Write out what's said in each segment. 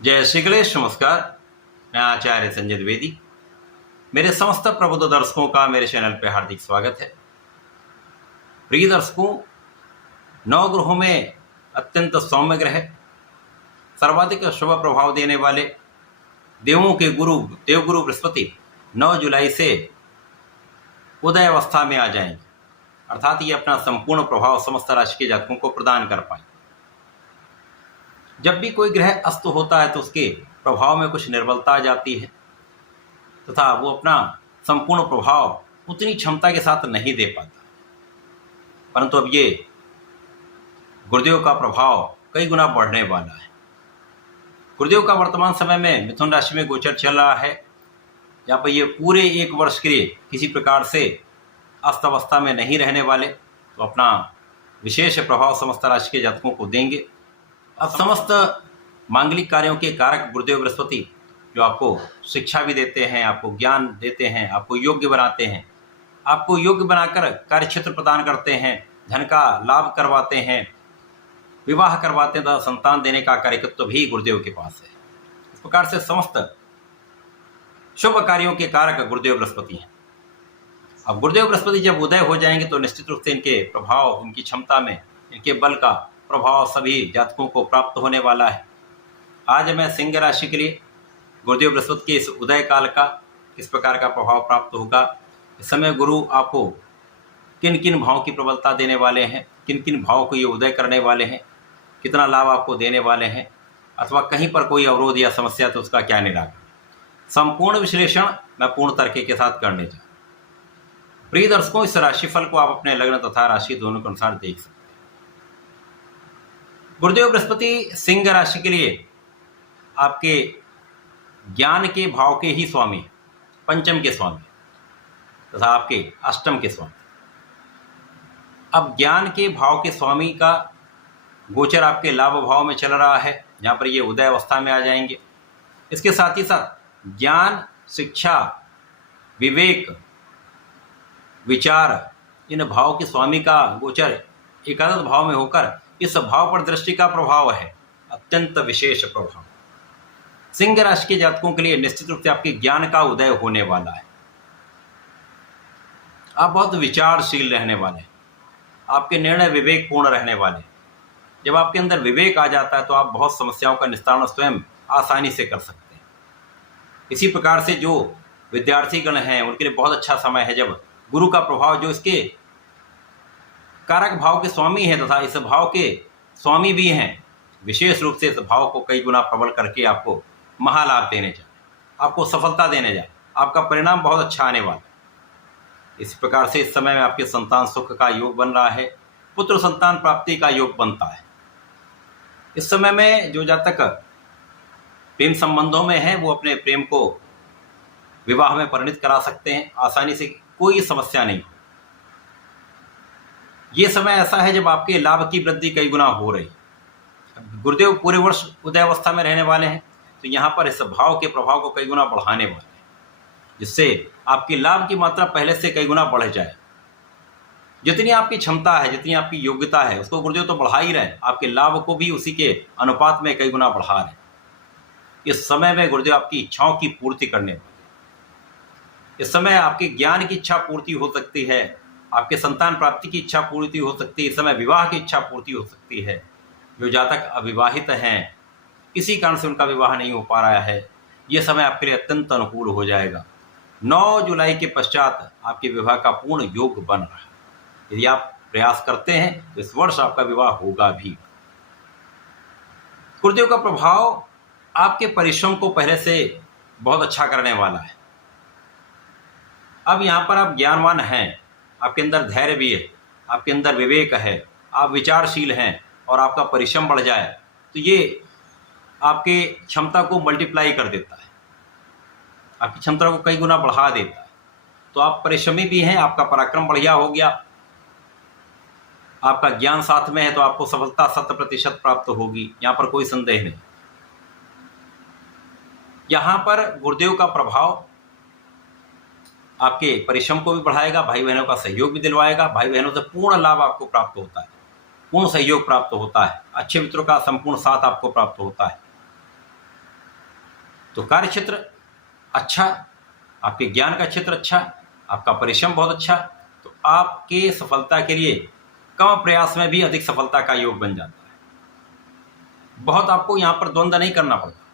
जय श्री गणेश। नमस्कार। मैं आचार्य संजय द्विवेदी। मेरे समस्त प्रबुद्ध दर्शकों का मेरे चैनल पे हार्दिक स्वागत है। प्रिय दर्शकों, नौ ग्रहों में अत्यंत सौम्य ग्रह, सर्वाधिक शुभ प्रभाव देने वाले देवों के गुरु देवगुरु बृहस्पति 9 जुलाई से उदय अवस्था में आ जाएंगे, अर्थात ये अपना संपूर्ण प्रभाव समस्त राशि के जातकों को प्रदान कर पाएंगे। जब भी कोई ग्रह अस्त होता है तो उसके प्रभाव में कुछ निर्बलता आ जाती है तथा वो अपना संपूर्ण प्रभाव उतनी क्षमता के साथ नहीं दे पाता। परंतु अब ये गुरुदेव का प्रभाव कई गुना बढ़ने वाला है। गुरुदेव का वर्तमान समय में मिथुन राशि में गोचर चल रहा है, जहाँ पर ये पूरे 1 वर्ष के लिए किसी प्रकार से अस्त अवस्था में नहीं रहने वाले, तो अपना विशेष प्रभाव समस्त राशि के जातकों को देंगे। अब समस्त मांगलिक कार्यों के कारक गुरुदेव बृहस्पति, जो आपको शिक्षा भी देते हैं, आपको ज्ञान देते हैं, आपको योग्य बनाते हैं, आपको योग्य बनाकर कार्य क्षेत्र प्रदान करते हैं, धन का लाभ करवाते हैं, विवाह करवाते हैं तथा संतान देने का कार्यकत्व भी गुरुदेव के पास है। इस प्रकार से समस्त शुभ कार्यों के कारक गुरुदेव बृहस्पति हैं। अब गुरुदेव बृहस्पति जब उदय हो जाएंगे तो निश्चित रूप से इनके प्रभाव, इनकी क्षमता में, इनके बल का प्रभाव सभी जातकों को प्राप्त होने वाला है। आज मैं सिंह राशि के लिए गुरुदेव बृहस्पति के इस उदय काल का किस प्रकार का प्रभाव प्राप्त होगा, इस समय गुरु आपको किन किन भावों की प्रबलता देने वाले हैं, किन किन भावों को ये उदय करने वाले हैं, कितना लाभ आपको देने वाले हैं, अथवा कहीं पर कोई अवरोध या समस्या तो उसका क्या निराकरण, संपूर्ण विश्लेषण मैं पूर्ण तर्क के साथ करने जा रहा हूं। प्रिय दर्शकों, इस राशिफल को आप अपने लग्न तथा राशि दोनों के अनुसार देख सकते हैं। गुरुदेव बृहस्पति सिंह राशि के लिए आपके ज्ञान के भाव के ही स्वामी, पंचम के स्वामी तथा आपके अष्टम के स्वामी। अब ज्ञान के भाव के स्वामी का गोचर आपके लाभ भाव में चल रहा है, जहाँ पर ये उदय अवस्था में आ जाएंगे। इसके साथ ही साथ ज्ञान, शिक्षा, विवेक, विचार, इन भाव के स्वामी का गोचर एकादश भाव में होकर इस भाव पर दृष्टि का प्रभाव है, अत्यंत विशेष प्रभाव। सिंह राशि के जातकों के लिए निश्चित रूप से आपके ज्ञान का उदय होने वाला है। आप बहुत विचारशील रहने वाले, आपके निर्णय विवेकपूर्ण रहने वाले। जब आपके अंदर विवेक आ जाता है तो आप बहुत समस्याओं का निस्तारण स्वयं आसानी से कर सकते हैं। इसी प्रकार से जो विद्यार्थीगण हैं उनके लिए बहुत अच्छा समय है, जब गुरु का प्रभाव जो इसके कारक भाव के स्वामी हैं तथा इस भाव के स्वामी भी हैं, विशेष रूप से इस भाव को कई गुना प्रबल करके आपको महालाभ देने जाए, आपको सफलता देने जाए, आपका परिणाम बहुत अच्छा आने वाला है। इस प्रकार से इस समय में आपके संतान सुख का योग बन रहा है, पुत्र संतान प्राप्ति का योग बनता है। इस समय में जो जातक प्रेम संबंधों में हैं वो अपने प्रेम को विवाह में परिणित करा सकते हैं आसानी से, कोई समस्या नहीं। ये समय ऐसा है जब आपके लाभ की वृद्धि कई गुना हो रही है। गुरुदेव पूरे वर्ष उदय अवस्था में रहने वाले हैं, तो यहाँ पर इस भाव के प्रभाव को कई गुना बढ़ाने वाले हैं, जिससे आपकी लाभ की मात्रा पहले से कई गुना बढ़ जाए। जितनी आपकी क्षमता है, जितनी आपकी योग्यता है, उसको गुरुदेव तो बढ़ा ही रहे हैं, आपके लाभ को भी उसी के अनुपात में कई गुना बढ़ा रहे हैं। इस समय में गुरुदेव आपकी इच्छाओं की पूर्ति करने वाले। इस समय आपके ज्ञान की इच्छा पूर्ति हो सकती है, आपके संतान प्राप्ति की इच्छा पूर्ति हो सकती है, इस समय विवाह की इच्छा पूर्ति हो सकती है। जो जातक अविवाहित हैं, किसी कारण से उनका विवाह नहीं हो पा रहा है, ये समय आपके लिए अत्यंत अनुकूल हो जाएगा। 9 जुलाई के पश्चात आपके विवाह का पूर्ण योग बन रहा है। यदि आप प्रयास करते हैं तो इस वर्ष आपका विवाह होगा भी। गुरुदेव का प्रभाव आपके परिश्रम को पहले से बहुत अच्छा करने वाला है। अब यहाँ पर आप ज्ञानवान हैं, आपके अंदर धैर्य भी है, आपके अंदर विवेक है, आप विचारशील हैं और आपका परिश्रम बढ़ जाए तो ये आपके क्षमता को मल्टीप्लाई कर देता है, आपकी क्षमता को कई गुना बढ़ा देता है। तो आप परिश्रमी भी हैं, आपका पराक्रम बढ़िया हो गया, आपका ज्ञान साथ में है, तो आपको सफलता 100% प्राप्त होगी, यहाँ पर कोई संदेह नहीं। यहाँ पर गुरुदेव का प्रभाव आपके परिश्रम को भी बढ़ाएगा, भाई बहनों का सहयोग भी दिलवाएगा, भाई बहनों से पूर्ण लाभ आपको प्राप्त होता है, पूर्ण सहयोग प्राप्त होता है, अच्छे मित्रों का संपूर्ण साथ आपको प्राप्त होता है। तो कार्य क्षेत्र अच्छा, आपके ज्ञान का क्षेत्र अच्छा, आपका परिश्रम बहुत अच्छा, तो आपके सफलता के लिए कम प्रयास में भी अधिक सफलता का योग बन जाता है। बहुत आपको यहाँ पर द्वंद्व नहीं करना पड़ता,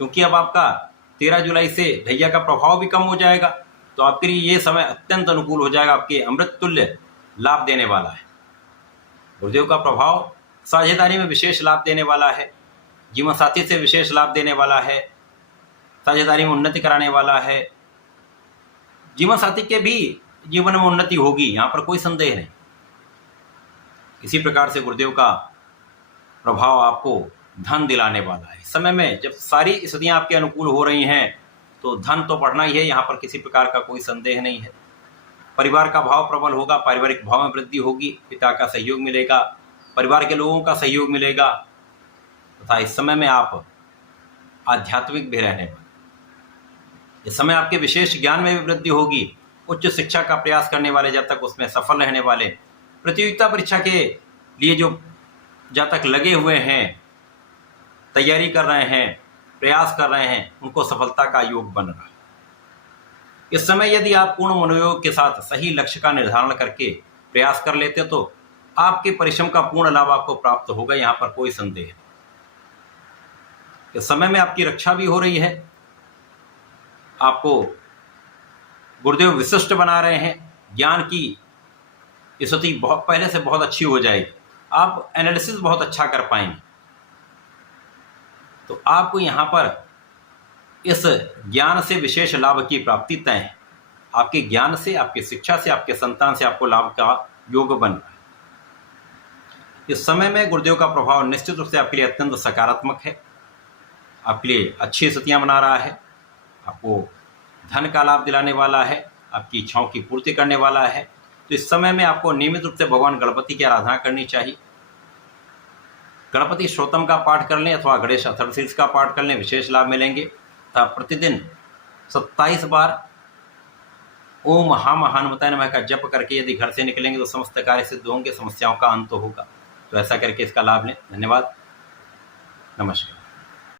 क्योंकि अब आपका 13 जुलाई से ढैया का प्रभाव भी कम हो जाएगा, तो आपके लिए ये समय अत्यंत अनुकूल हो जाएगा, आपके अमृत तुल्य लाभ देने वाला है। गुरुदेव का प्रभाव साझेदारी में विशेष लाभ देने वाला है, जीवन साथी से विशेष लाभ देने वाला है, साझेदारी में उन्नति कराने वाला है, जीवन साथी के भी जीवन में उन्नति होगी, यहाँ पर कोई संदेह नहीं। इसी प्रकार से गुरुदेव का प्रभाव आपको धन दिलाने वाला है। इस समय में जब सारी स्थितियां आपके अनुकूल हो रही हैं तो धन तो बढ़ना ही है, यहाँ पर किसी प्रकार का कोई संदेह नहीं है। परिवार का भाव प्रबल होगा, पारिवारिक भाव में वृद्धि होगी, पिता का सहयोग मिलेगा, परिवार के लोगों का सहयोग मिलेगा, तथा इस समय में आप आध्यात्मिक भी रहने वाले। इस समय आपके विशेष ज्ञान में भी वृद्धि होगी, उच्च शिक्षा का प्रयास करने वाले जातक उसमें सफल रहने वाले, प्रतियोगिता परीक्षा के लिए जो जातक लगे हुए हैं, तैयारी कर रहे हैं, प्रयास कर रहे हैं, उनको सफलता का योग बन रहा है। इस समय यदि आप पूर्ण मनोयोग के साथ सही लक्ष्य का निर्धारण करके प्रयास कर लेते तो आपके परिश्रम का पूर्ण लाभ आपको प्राप्त होगा, यहाँ पर कोई संदेह नहीं। इस समय में आपकी रक्षा भी हो रही है, आपको गुरुदेव विशिष्ट बना रहे हैं, ज्ञान की स्थिति बहुत पहले से बहुत अच्छी हो जाएगी, आप एनालिसिस बहुत अच्छा कर पाएंगे। तो आपको यहाँ पर इस ज्ञान से विशेष लाभ की प्राप्ति तय है। आपके ज्ञान से, आपकी शिक्षा से, आपके संतान से आपको लाभ का योग बन रहा है। इस समय में गुरुदेव का प्रभाव निश्चित रूप से आपके लिए अत्यंत सकारात्मक है, आपके लिए अच्छी स्थितियां बना रहा है, आपको धन का लाभ दिलाने वाला है, आपकी इच्छाओं की पूर्ति करने वाला है। तो इस समय में आपको नियमित रूप से भगवान गणपति की आराधना करनी चाहिए। गणपति स्तोत्रम का पाठ कर लें अथवा गणेश अथर्वशीर्ष का पाठ कर लें, विशेष लाभ मिलेंगे। तथा प्रतिदिन 27 बार ओम महामहानुमताय नमः का जप करके यदि घर से निकलेंगे तो समस्त कार्य सिद्ध होंगे, समस्याओं का अंत होगा। तो ऐसा करके इसका लाभ लें। धन्यवाद, नमस्कार।